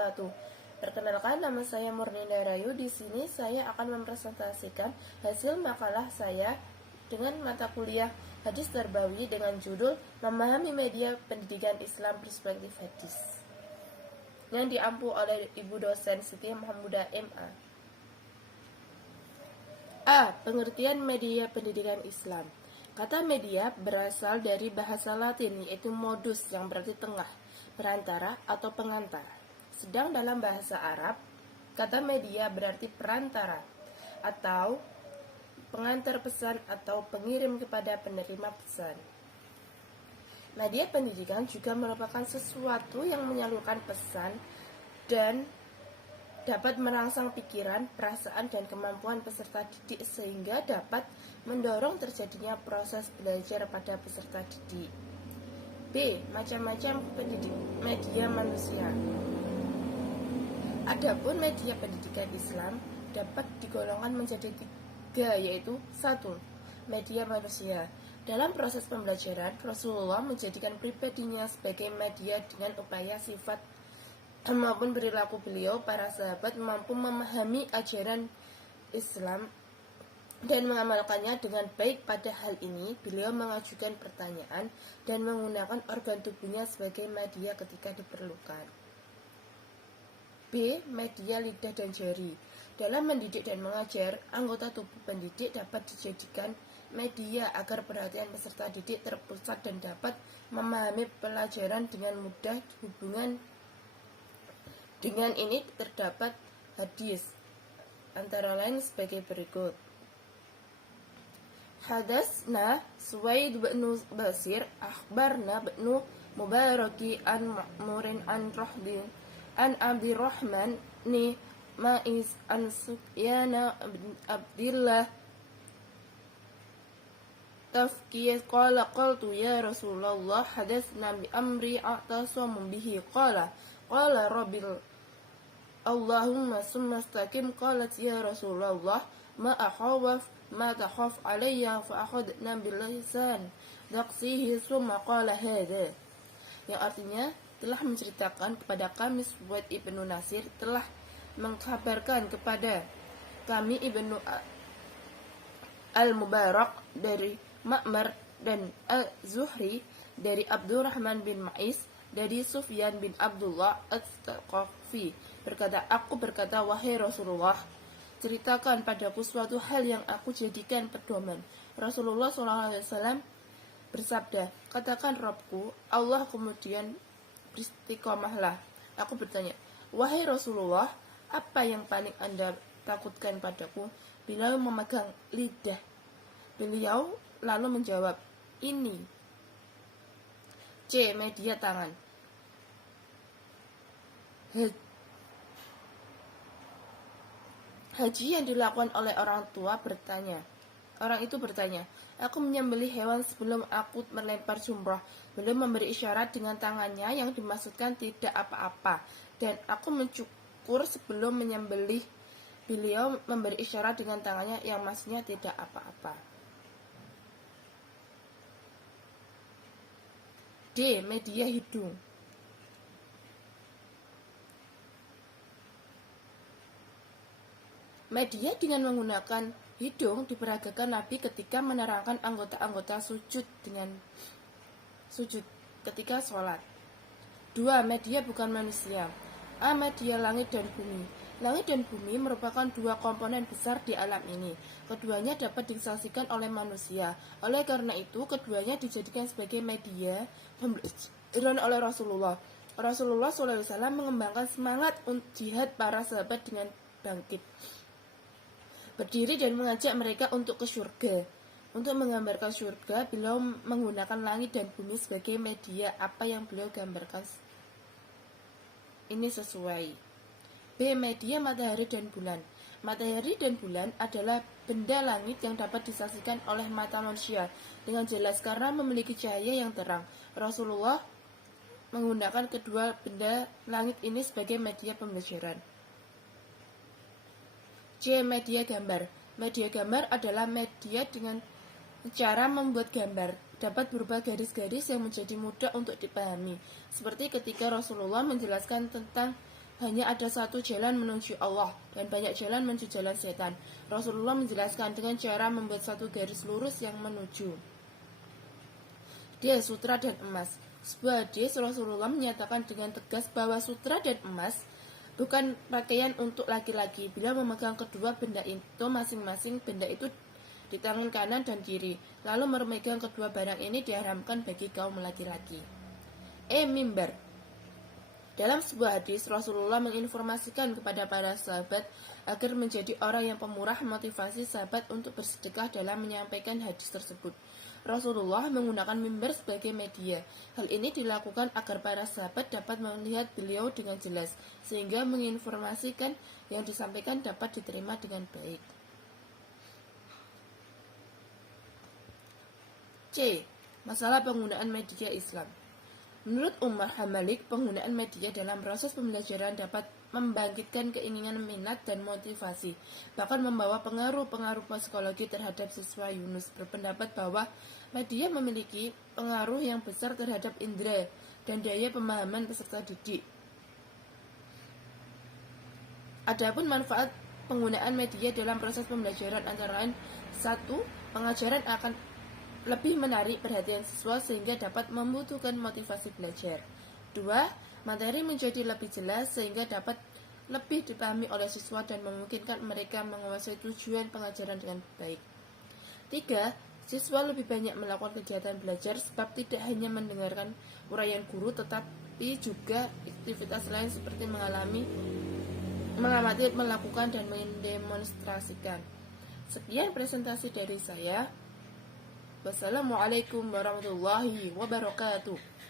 wabarakatuh. Perkenalkan, nama saya Murninda Rayu. Di sini saya akan mempresentasikan hasil makalah saya dengan mata kuliah Hadis Tarbawi dengan judul Memahami Media Pendidikan Islam Perspektif Hadis, yang diampu oleh Ibu dosen Siti Mahmudah MA. A. Pengertian media pendidikan Islam. Kata media berasal dari bahasa Latin, yaitu modus, yang berarti tengah, perantara atau pengantar. Sedang dalam bahasa Arab, kata media berarti perantara atau pengantar pesan atau pengirim kepada penerima pesan. Media pendidikan juga merupakan sesuatu yang menyalurkan pesan dan dapat merangsang pikiran, perasaan, dan kemampuan peserta didik sehingga dapat mendorong terjadinya proses belajar pada peserta didik. B. Macam-macam media manusia. Adapun media pendidikan Islam dapat digolongkan menjadi 3, yaitu 1. Media manusia. Dalam proses pembelajaran, Rasulullah menjadikan pribadinya sebagai media dengan upaya sifat maupun perilaku beliau. Para sahabat mampu memahami ajaran Islam dan mengamalkannya dengan baik. Pada hal ini, beliau mengajukan pertanyaan dan menggunakan organ tubuhnya sebagai media ketika diperlukan. B. Media lidah dan jari. Dalam mendidik dan mengajar, anggota tubuh pendidik dapat dijadikan media agar perhatian peserta didik terpusat dan dapat memahami pelajaran dengan mudah. Hubungan dengan ini terdapat hadis, antara lain sebagai berikut. Hadatsna Suwaid bin Basir akhbarna bin Mubaraki an Ma'murin an Rahdin an Abdirrahman ni Ma'is an Sufyana bin Abdillah tafkiyat qala qaltu ya Rasulullah hadatsna bi amri a'tasamu bihi qala rabbil Allahumma summa istaqim. Qalat ya Rasulullah ma akhawaf ma takhaf alayya fa akhadna bil lisan daqsihi summa qala hadha, yang artinya telah menceritakan kepada kami Suwaid ibnu Nasir telah mengkabarkan kepada kami Ibnu Al-Mubarak dari Ma'mar dan Al-Zuhri dari Abdurrahman bin Ma'is dari Sufyan bin Abdullah At-Taqafi berkata, aku berkata, wahai Rasulullah, ceritakan padaku suatu hal yang aku jadikan pedoman. Rasulullah SAW bersabda, katakan Rabbku Allah, kemudian beristiqomahlah. Aku bertanya, wahai Rasulullah, apa yang paling Anda takutkan padaku? Beliau memegang lidah. Beliau lalu menjawab, ini. C. Media tangan. Haji yang dilakukan oleh orang tua bertanya. Orang itu bertanya, aku menyembelih hewan sebelum aku melempar jumrah. Beliau memberi isyarat dengan tangannya yang dimaksudkan tidak apa-apa. Dan aku mencukur sebelum menyembelih. Beliau memberi isyarat dengan tangannya yang maksudnya tidak apa-apa. D. Media hidung. Media dengan menggunakan hidung diperagakan Nabi ketika menerangkan anggota-anggota sujud ketika sholat. 2. Media bukan manusia. A. Media langit dan bumi. Langit dan bumi merupakan 2 komponen besar di alam ini. Keduanya dapat disaksikan oleh manusia. Oleh karena itu, keduanya dijadikan sebagai media pembelajaran oleh Rasulullah. Rasulullah SAW mengembangkan semangat jihad para sahabat dengan bangkit, berdiri dan mengajak mereka untuk ke surga. Untuk menggambarkan surga, beliau menggunakan langit dan bumi sebagai media. Apa yang beliau gambarkan ini sesuai. B. Media matahari dan bulan. Matahari dan bulan adalah benda langit yang dapat disaksikan oleh mata manusia dengan jelas karena memiliki cahaya yang terang. Rasulullah menggunakan kedua benda langit ini sebagai media pembelajaran. C. Media gambar. Media gambar adalah media dengan cara membuat gambar. Dapat berupa garis-garis yang menjadi mudah untuk dipahami. Seperti ketika Rasulullah menjelaskan tentang hanya ada satu jalan menuju Allah dan banyak jalan menuju jalan setan. Rasulullah menjelaskan dengan cara membuat satu garis lurus yang menuju dia sutra dan emas. Sebuah hadis Rasulullah menyatakan dengan tegas bahwa sutra dan emas bukan pakaian untuk laki-laki. Bila memegang kedua benda itu masing-masing benda itu di tangan kanan dan kiri, lalu memegang kedua barang ini diharamkan bagi kaum laki-laki. Mimbar. Dalam sebuah hadis, Rasulullah menginformasikan kepada para sahabat agar menjadi orang yang pemurah, motivasi sahabat untuk bersedekah dalam menyampaikan hadis tersebut. Rasulullah menggunakan mimbar sebagai media. Hal ini dilakukan agar para sahabat dapat melihat beliau dengan jelas, sehingga menginformasikan yang disampaikan dapat diterima dengan baik. C. Masalah penggunaan media Islam. Menurut Umar Hamalik, penggunaan media dalam proses pembelajaran dapat membangkitkan keinginan minat dan motivasi, bahkan membawa pengaruh-pengaruh psikologi terhadap siswa. Yunus berpendapat bahwa media memiliki pengaruh yang besar terhadap indera dan daya pemahaman peserta didik. Adapun manfaat penggunaan media dalam proses pembelajaran antara lain: 1. Pengajaran akan lebih menarik perhatian siswa sehingga dapat membutuhkan motivasi belajar. 2. Materi menjadi lebih jelas sehingga dapat lebih dipahami oleh siswa dan memungkinkan mereka menguasai tujuan pengajaran dengan baik. 3. Siswa lebih banyak melakukan kegiatan belajar sebab tidak hanya mendengarkan uraian guru tetapi juga aktivitas lain seperti mengamati, melakukan, dan mendemonstrasikan. Sekian presentasi dari saya. Wassalamualaikum warahmatullahi wabarakatuh.